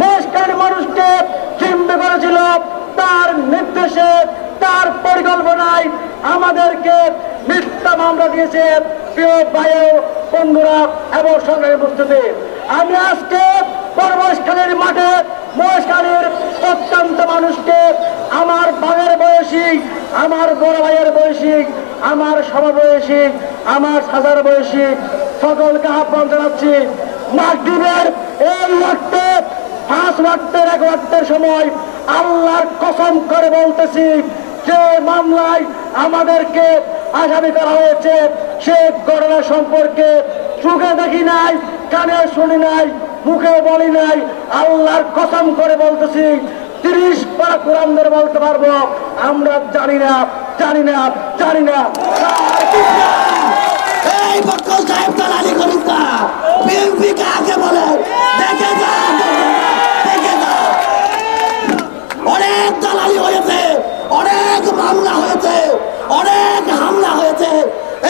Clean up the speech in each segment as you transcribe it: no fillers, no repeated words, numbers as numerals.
মহেশখালীর মানুষকে চিহ্নিত করেছিল তার নির্দেশে, তার পরিকল্পনায় আমাদেরকে মিথ্যা মামলা দিয়েছে। প্রিয় ভাই বন্ধুরা এবং সংগ্রামী উপস্থিতি, আমি আজকে মহেশখালীর মাঠে মহেশখালীর প্রত্যন্ত মানুষকে, আমার ভাইয়ের বয়সী, আমার বড় ভাইয়ের বয়সী, আমার সমবয়সী, আমার সাজার বয়সী সকলকে আহ্বান জানাচ্ছি, মাগরিবের এই ওয়াক্তে 5 ওয়াক্তের 1 ওয়াক্তের সময় আল্লাহর কসম করে বলতেছি, যে মামলায় আমাদেরকে আসামি করা হয়েছে সে ঘটনা সম্পর্কে চোখে দেখি নাই, কানে শুনি নাই, মুখে বলি নাই, আল্লাহর কসম করে বলতেছি 30 পারা কোরআন ধরে বলতে পারবো আমরা জানি না, জানি না, জানি না। এই বক্কল সাহেব দালালি করুন না, বিএনপি কাকে বলে দেখে যা, দেখে যা। অনেক দালালি হয়েছে, অনেক মামলা হয়েছে, অনেক হামলা হয়েছে।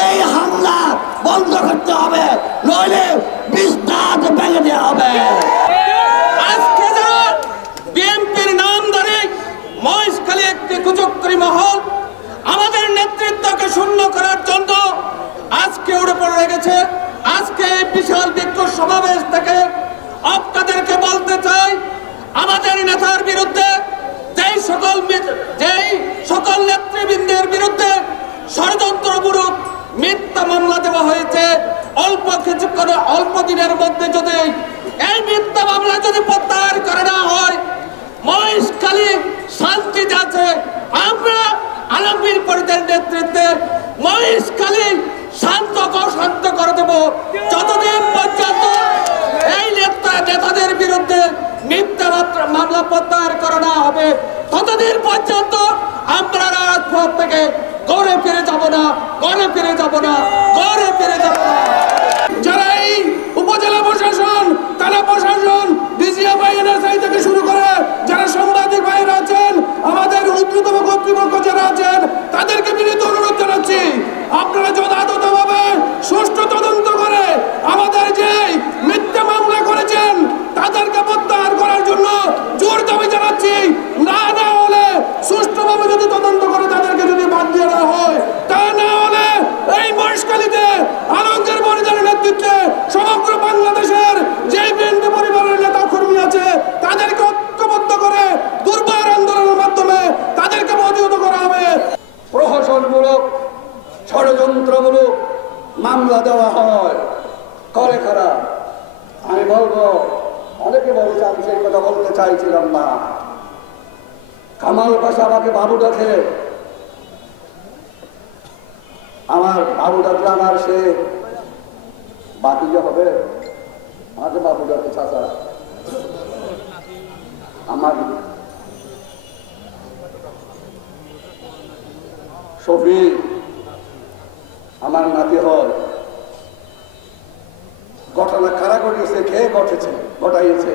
এই হামলা বন্ধ করতে হবে, নইলে বিস্তার ভেঙে দেওয়া হবে। আজকে যারা বিএনপির নাম ধরে মহেশখালী একটি কুচক্রী মহল আমাদের নেতৃত্বকে শূন্য করার জন্য আজকে উড়ে পড়ে লেগেছে। আজকে এই বিশাল বিক্ষোভ সমাবেশ থেকে আপনাদেরকে বলতে চাই, আমাদের নেতার বিরুদ্ধে যেই সকল নেতৃবৃন্দের বিরুদ্ধে ষড়যন্ত্রমূলক মিথ্যা মামলা দেওয়া হয়েছে, অল্প দিনের মধ্যে যদি এই মিথ্যা মামলা যদি প্রত্যাহার করে না হয়, মহেশখালী শান্তি যাচ্ছে। আমরা আলমগীর পরিদের নেতৃত্বে মহেশখালী শান্ত করে দেব। যতদিন পর্যন্ত এই নেতাদের বিরুদ্ধে মিথ্যা মামলা প্রত্যাহার করা না হবে, ততদিন পর্যন্ত আমরা রাজপথ থেকে গড়ে ফিরে যাব না, গড়ে ফিরে যাব না, গড়ে ফিরে যাব না। যারা এই উপজেলা প্রশাসন, থানা প্রশাসন, ডিজিএফআই, এনএসআই থেকে শুরু করে যারা সাংবাদিক ভাইয়েরা আছেন, আমাদের ঊর্ধ্বতম কর্তৃপক্ষ যারা আছেন, তাদেরকে বিনীত অনুরোধ জানাচ্ছি, আপনারা যথাযথভাবে সুষ্ঠু তদন্ত করে আমাদের যে মিথ্যা মামলা করেছেন তাদেরকে প্রত্যাহার করার জন্য জোর দাবি জানাচ্ছি। না হলে সুষ্ঠুভাবে যদি তদন্ত করে তাদেরকে যদি বাদ দিয়ে না হয়, তা না হলে এই মহেশখালীতে আলমগীর পরিবারের নেতৃত্বে সমগ্র বাংলাদেশের যে বিএনপি পরিবারের নেতা কর্মী আছে তাদেরকে ঐক্যবদ্ধ করে দুর্বার আন্দোলনের মাধ্যমে তাদেরকে প্রতিহত করা হবে। প্রহসনমূলক ষড়যন্ত্রমূলক মামলা দেওয়া হয় করে খারাপ। আমি বলবো, অনেকে বলছে, আমি সেই কথা বলতে চাইছিলাম না। কামাল পাশা আমাকে বাবু ডাকে, আমার বাবু ডাকলে আমার সে বাতিজা হবে, আমাকে বাবু ডাকে চাচা। আমার শফি আমার নাতি হয়। ঘটনা কারা ঘটিয়েছে, কে ঘটাইছে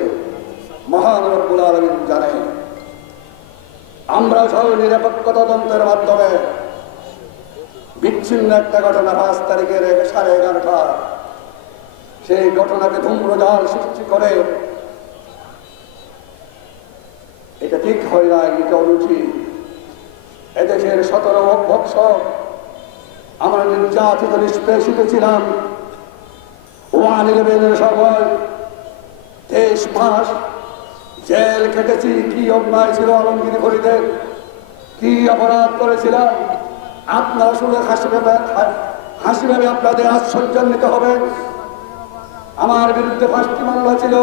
মহান রব্বুল আলামিন জানেন। আমরা সব নিরপেক্ষ তদন্তের মাধ্যমে বিচ্ছিন্ন একটা ঘটনা 5 তারিখের 11:30 সেই ঘটনাকে ধূম্রজাল সৃষ্টি করে, এটা ঠিক হয় না, এটা অনুচিত। এদেশের 17 বছর আমরা নির্যাতিত নিষ্পেষিত ছিলাম। 111 সময় 23 মাস জেল কেটেছি। কি অন্যায় ছিল আলমগীর ফরিদের, কি অপরাধ করেছিলাম, আপনারা শুনে হাসি ভেবে আপনাদের আশ্চর্যান্বিত হবে। আমার বিরুদ্ধে 5টি মামলা ছিল,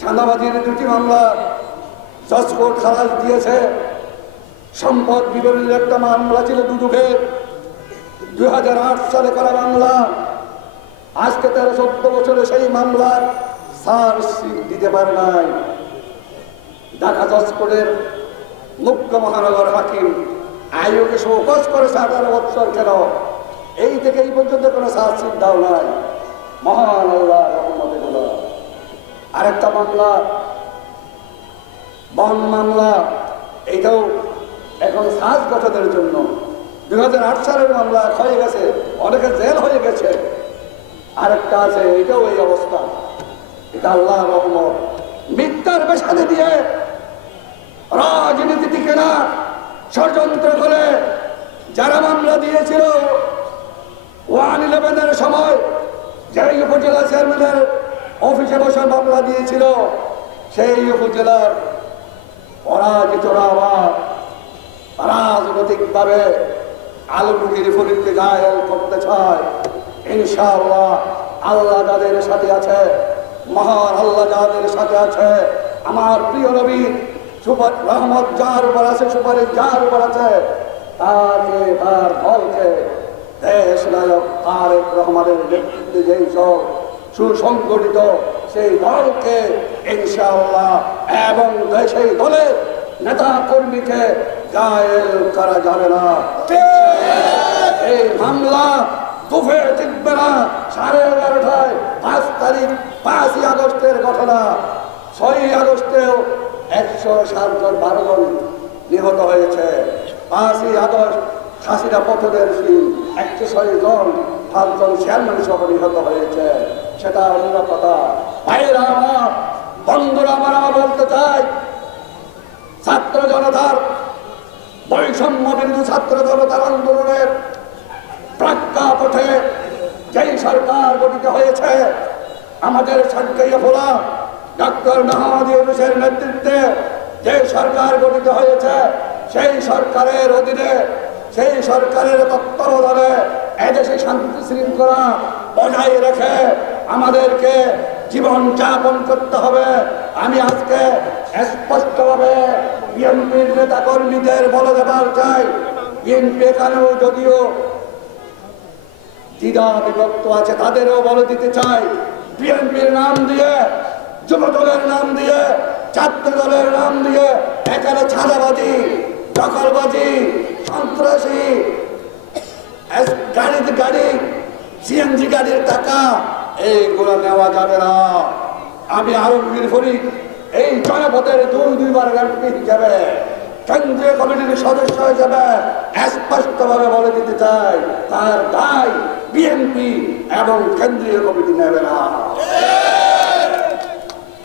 চাঁদাবাজির 2টি মামলা, জজ কোর্ট খালাস দিয়েছে। সম্পদ বিবরণীর একটা মামলা ছিল দুদকের, 2008 সালে করা মামলা। আজকে 13-14 বছরে সেই মামলার চার্জশিট দিতে পারে নাই। ঢাকা জজ কোর্টের মুখ্য মহানগর হাকিম আয়োগে শোকজ করেছে 18 বছর কেন, এই থেকে এই পর্যন্ত কোনো চার্জশিট দাও নাই। মহান আল্লাহ রহমতে গুলো। আরেকটা মামলা বন মামলা, এইটাও এখন এখন সাজ গঠনের জন্য 2008 সালের মামলা হয়ে গেছে, অনেকে জেল হয়ে গেছে, আরেকটা আছে, এটাও এই অবস্থা। এটা আল্লাহর রহমত। মিথ্যার পেশাতে দিয়ে রাজনীতি টিকে না, ষড়যন্ত্র করে যারা মামলা দিয়েছিল 111-এর সময়, যেই উপজেলা চেয়ারম্যানের অফিসে বসে মামলা দিয়েছিল, সেই উপজেলার পরাজিতরা আবার রাজনৈতিকভাবে আলমগীর ফরিদকে ঘায়েল করতে চায়। ইনশাআল্লাহ আল্লাহ যাদের সাথে আছে, মহান আল্লাহ যাদের সাথে আছে, আমার প্রিয় নবী রহমত যার উপর আছে, সুপারিশ যার উপর আছে, তাকে তার দলকে দেশ নায়ক তারেক রহমানের নেতৃত্বে যেই সব সুসংগঠিত সেই দলকে ইনশাআল্লাহ এবং সেই দলের নেতা কর্মীকে ঘায়েল করা যাবে না। এই মামলা তুফে টিকবে না। 11:30 5 তারিখ 5ই আগস্টের ঘটনা। 6ই আগস্টেও 107 জন 12 জন নিহত হয়েছে। 5ই আগস্ট হাসিনা পথদের 106 জন 5 জন চেয়ারম্যান সহ নিহত হয়েছে। সেটা অন্য কথা। ভাইয়েরা আমার, বন্ধুরা আমার, বলতে চাই, ছাত্র জনতার বৈষম্য বিরোধী ছাত্র জনতার আন্দোলনের প্রেক্ষাপটে যেই সরকার গঠিত হয়েছে, আমাদের সরকারি ফোলা ডক্টর মোহাম্মদ ইউনূসের নেতৃত্বে যে সরকার গঠিত হয়েছে, সেই সরকারের অধীনে, সেই সরকারের তত্ত্বাবধানে এদেশে শান্তি শৃঙ্খলা বজায় রেখে আমাদেরকে জীবন যাপন করতে হবে। আমি আজকে স্পষ্টভাবে বিএনপির নেতা কর্মীদের বলে দেবার চাই, বিএনপি এখানেও যদিও দ্বিধা বিভক্ত আছে, তাদেরও বলে দিতে চাই, বিএনপির নাম দিয়ে, যুব দলের নাম দিয়ে, ছাত্র দলের নাম দিয়ে এখানে ছাদাবাজি, দখলবাজি, সন্ত্রাসী, গাড়ি সিএনজি গাড়ির টাকা এইগুলো নেওয়া যাবে না। আমি আলমগীর ফরিদ এই জনপথের 2বার এমপি হিসাবে, কেন্দ্রীয় কমিটির সদস্য হিসাবে স্পষ্টভাবে বলে দিতে চাই, তার দায় বিএনপি এবং কেন্দ্রীয় কমিটি নেবে না।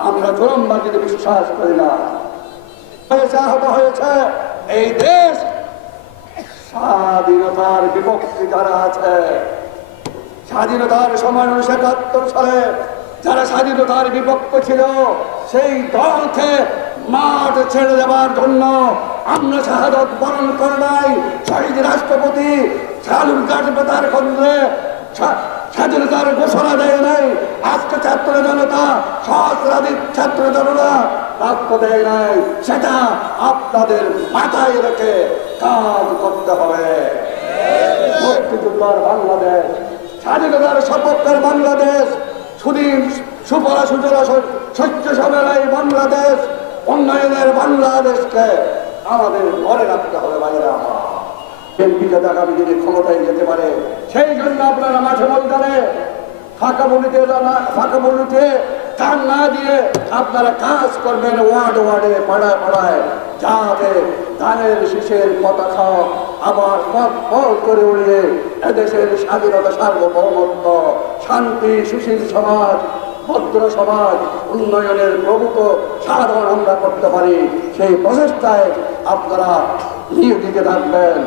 আমরা জনমবাজিতে বিশ্বাস করি না। আহত হয়েছে এই দেশ, স্বাধীনতার বিপক্ষে যারা আছে, স্বাধীনতার সময় 1971 সালে যারা স্বাধীনতার বিপক্ষে ছিল, সেই দলকে মাঠ ছেড়ে দেওয়ার জন্য আমরা শাহাদত বরণ করে নাই। শহীদ রাষ্ট্রপতি শালুর গাছপাতার খন্ডে স্বাধীনতার ঘোষণা দেয় নাই। আজকে ছাত্র জনতা, সহস্রাধিক ছাত্র জনতা রক্ত দেয় নাই। সেটা আপনাদের মাথায় রেখে কাজ করতে হবে। মুক্তিযুদ্ধের বাংলাদেশ, স্বাধীনতার সপক্ষের বাংলাদেশ, সুদিন সুফলা সুজলা শস্য শ্যামল এই বাংলাদেশ, উন্নয়নের বাংলাদেশকে আমাদের ঘরে রাখতে হবে। বাইরে আমার বিএনপি যাতে আগামী দিনে ক্ষমতায় যেতে পারে, সেই জন্য আপনারা মাঠে ময়দানে ফাঁকা বলিতে টান না দিয়ে আপনারা কাজ করবেন ওয়ার্ডে ওয়ার্ডে, পাড়ায় পাড়ায়, যাতে ধানের শীষের পতাকা আবার পথ করে উড়িয়ে এদেশের স্বাধীনতা, সার্বভৌমত্ব, শান্তি, সুশীল সমাজ, ভদ্র সমাজ, উন্নয়নের প্রভূত সাধন আমরা করতে পারি। সেই প্রচেষ্টায় আপনারা নিয়োজিত থাকবেন।